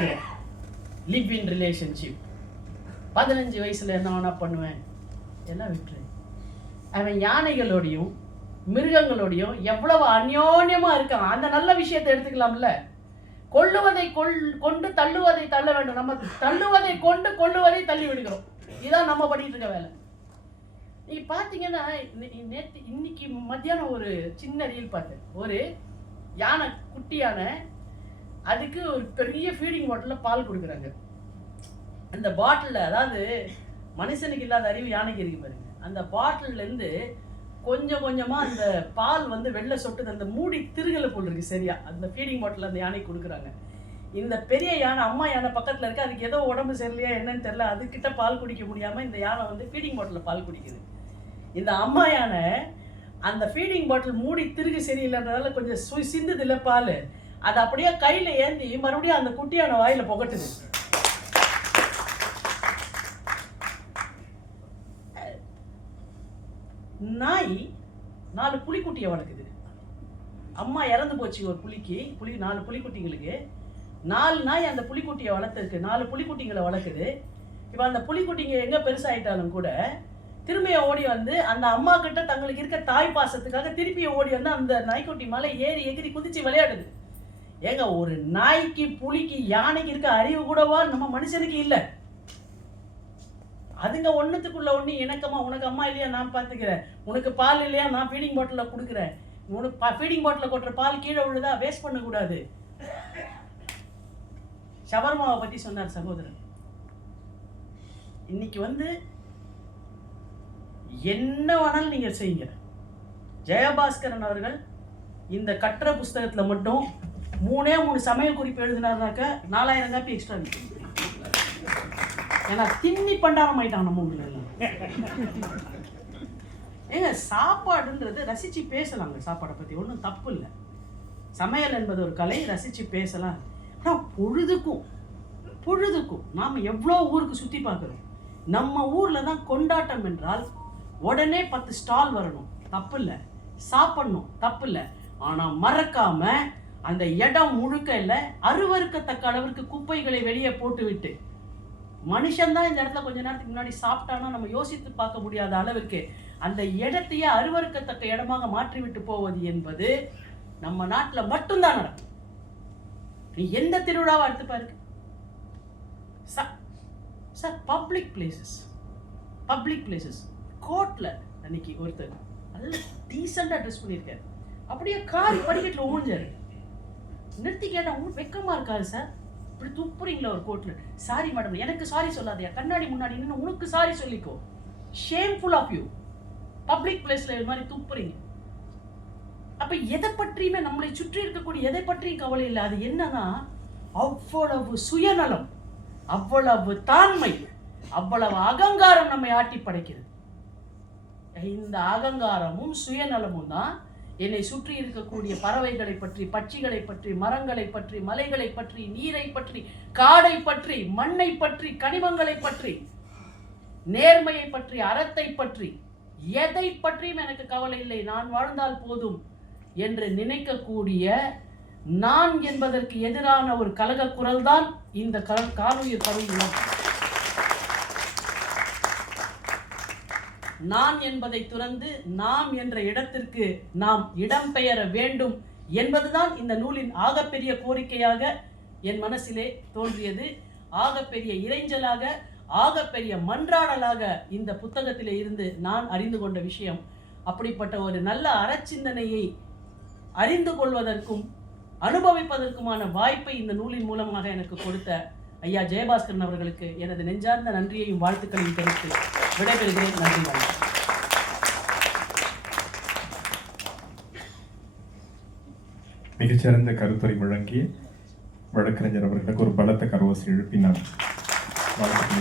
வச்சுக்கிறேன். Live in relationship. 15 வயசுல என்ன வேணா பண்ணுவேன், எல்லாம் விட்டுரு. அவன் யானைகளோடையும் மிருகங்களோடையும் எவ்வளவு அந்யோன்யமா இருக்கான். அந்த நல்ல விஷயத்தை எடுத்துக்கலாம்ல. கொள்ளுவதை கொண்டு தள்ளுவதை தள்ள வேண்டும். நம்ம தள்ளுவதை கொண்டு கொள்ளுவதை தள்ளி விடுகிறோம். இதுதான் நம்ம பண்ணிட்டு இருக்க வேலை. நீங்க பாத்தீங்கன்னா இன்னைக்கு மத்தியானம் ஒரு சின்ன ரீல் பார்த்தேன். ஒரு யானை, குட்டி யானை, அதுக்கு ஒரு பெரிய ஃபீடிங் பாட்டிலில் பால் கொடுக்குறாங்க. அந்த பாட்டிலில், அதாவது மனுஷனுக்கு இல்லாத அறிவு யானைக்கு இருக்கு பாருங்க, அந்த பாட்டிலேருந்து கொஞ்சம் கொஞ்சமாக அந்த பால் வெளில சொட்டுது. அந்த மூடி திருகலை போல் இருக்கு சரியா. அந்த ஃபீடிங் பாட்டில் அந்த யானை கொடுக்குறாங்க. இந்த பெரிய யானை, அம்மா யானை பக்கத்தில் இருக்கு. அதுக்கு ஏதோ உடம்பு சரியில்லையா என்னன்னு தெரியல, அதுக்கிட்ட பால் குடிக்க முடியாமல் இந்த யானை ஃபீடிங் பாட்டிலில் பால் குடிக்குது. இந்த அம்மா யானை அந்த ஃபீடிங் பாட்டில் மூடி திருகு சரியில்லைன்றதால கொஞ்சம் சிந்துது இல்லை பால், அதை அப்படியே கையில் ஏந்தி மறுபடியும் அந்த குட்டியான வாயில் புகட்டுது. நாய் 4 புலிக்குட்டியை வளர்க்குது. அம்மா இறந்து போச்சு ஒரு புலிக்கு, 4 புலிக்குட்டிங்களுக்கு. 4 நாய் அந்த புலிக்குட்டியை வளர்த்துருக்கு. 4 புலிக்குட்டிங்களை வளர்க்குது. இப்போ அந்த புலிக்குட்டிங்க எங்கே பெருசாயிட்டாலும் கூட திரும்பிய ஓடி அந்த அம்மா கிட்ட தங்களுக்கு இருக்க தாய் பாசத்துக்காக திருப்பிய ஓடி அந்த நாய்க்குட்டி மேலே ஏறி எகிரி குதிச்சு விளையாடுது. ஏங்க, ஒரு நாய்க்கு, புலிக்கு, யானைக்கு இருக்க அறிவு கூடவா நம்ம மனுஷனுக்கு இல்லை? அதுங்க ஒன்றுத்துக்குள்ள ஒன்று இணக்கமா, உனக்கு அம்மா இல்லையா நான் பார்த்துக்கிறேன், உனக்கு பால் இல்லையா நான் ஃபீடிங் பாட்டிலில் கொடுக்குறேன், உனக்கு ஃபீடிங் பாட்டிலில் கொட்டுற பால் கீழே விழுதா, வேஸ்ட் பண்ணக்கூடாது. ஷவர்மாவை பற்றி சொன்னார் சகோதரன். இன்னைக்கு என்ன வேணாலும் நீங்கள் செய்யுங்க. ஜெயபாஸ்கரன் அவர்கள் இந்த கட்டுற புஸ்தகத்தில் மட்டும் 3 சமையல் குறிப்பு எழுதினாருனாக்க 4000 காப்பி எக்ஸ்ட்ரா இருக்கு. ஏன்னா திண்ணி பண்டாரம் ஆயிட்டான் நம்ம ஊர்ல எல்லாம். ஏங்க, சாப்பாடுன்றது ரசிச்சு பேசலாங்க. சாப்பாடை பற்றி ஒன்றும் தப்பு இல்லை. சமையல் என்பது ஒரு கலை, ரசிச்சு பேசலாம். ஆனால் பொழுதுக்கும் நாம் எவ்வளோ ஊருக்கு சுற்றி பார்க்குறோம். நம்ம ஊரில் தான் கொண்டாட்டம் என்றால் உடனே 10 ஸ்டால் வரணும், தப்பு இல்லை. சாப்பிடணும், தப்பு இல்லை. ஆனால் மறக்காம அந்த இடம் முழுக்க இல்லை, அருவருக்கத்தக்க அளவிற்கு குப்பைகளை வெளியே போட்டு விட்டு, மனுஷன்தான் இந்த இடத்துல கொஞ்ச நேரத்துக்கு முன்னாடி சாப்பிட்டானா நம்ம யோசித்து பார்க்க முடியாத அளவிற்கு அந்த இடத்தையே அருவருக்கத்தக்க இடமாக மாற்றிவிட்டு போவது என்பது நம்ம நாட்டில் மட்டும்தான் நடக்கும். நீ எந்த திருவிழாவை எடுத்து பாருங்க சார். பப்ளிக் பிளேசஸ் கோர்ட்டில் அன்னைக்கு ஒருத்தர் நல்ல டீசெண்டாக ட்ரெஸ் பண்ணியிருக்காரு, அப்படியே காரி படிக்கட்டில் ஊழிஞ்சாரு. நிறுத்தி கேட்டால் உங்களுக்கு வெக்கமாக இருக்காது சார், இப்படி துப்புறீங்களா ஒரு கோர்ட்டில்? Sorry madam. எனக்கு சாரி சொல்லாதையா, கண்ணாடி முன்னாடி நின்று உனக்கு சாரி சொல்லிக்கோ. Shameful of you. பப்ளிக் பிளேஸில் இது மாதிரி துப்புறீங்க. அப்போ எதை பற்றியுமே, நம்மளை சுற்றி இருக்கக்கூடிய எதை பற்றியும் கவலை இல்லை. அது என்னன்னா, அவ்வளவு சுயநலம், அவ்வளவு தாண்மை, அவ்வளவு அகங்காரம் நம்மை ஆட்டி படைக்கிறது. இந்த அகங்காரமும் சுயநலமும் தான் என்னை சுற்றி இருக்கக்கூடிய பறவைகளை பற்றி, பட்சிகளை பற்றி, மரங்களை பற்றி, மலைகளை பற்றி, நீரை பற்றி, காடை பற்றி, மண்ணை பற்றி, கனிமங்களை பற்றி, நேர்மையை பற்றி, அறத்தை பற்றி, எதை பற்றியும் எனக்கு கவலை இல்லை, நான் வாழ்ந்தால் போதும் என்று நினைக்கக்கூடிய, நான் என்பதற்கு எதிரான ஒரு கலக குரல் தான் இந்த காலுயிர் பறவை. நான் என்பதை துறந்து நாம் என்ற இடத்திற்கு நாம் இடம்பெயர வேண்டும் என்பதுதான் இந்த நூலின் ஆகப்பெரிய கோரிக்கையாக என் மனசிலே தோன்றியது. ஆகப்பெரிய இறைஞ்சலாக, ஆகப்பெரிய மன்றாடலாக இந்த புத்தகத்திலே இருந்து நான் அறிந்து கொண்ட விஷயம். அப்படிப்பட்ட ஒரு நல்ல அறச்சிந்தனையை அறிந்து கொள்வதற்கும் அனுபவிப்பதற்குமான வாய்ப்பை இந்த நூலின் மூலமாக எனக்கு கொடுத்த ஐயா ஜெயபாஸ்கரன் அவர்களுக்கு எனது நெஞ்சார்ந்த நன்றியையும் வாழ்த்துக்களையும் தெரிவித்து விடைபெறுகிறேன். நன்றி. மிகச்சிறந்த கருத்துரை வழங்கிய வழக்கறிஞர் அவர்களுக்கு ஒரு பலத்த கரவோசை எழுப்பினார்.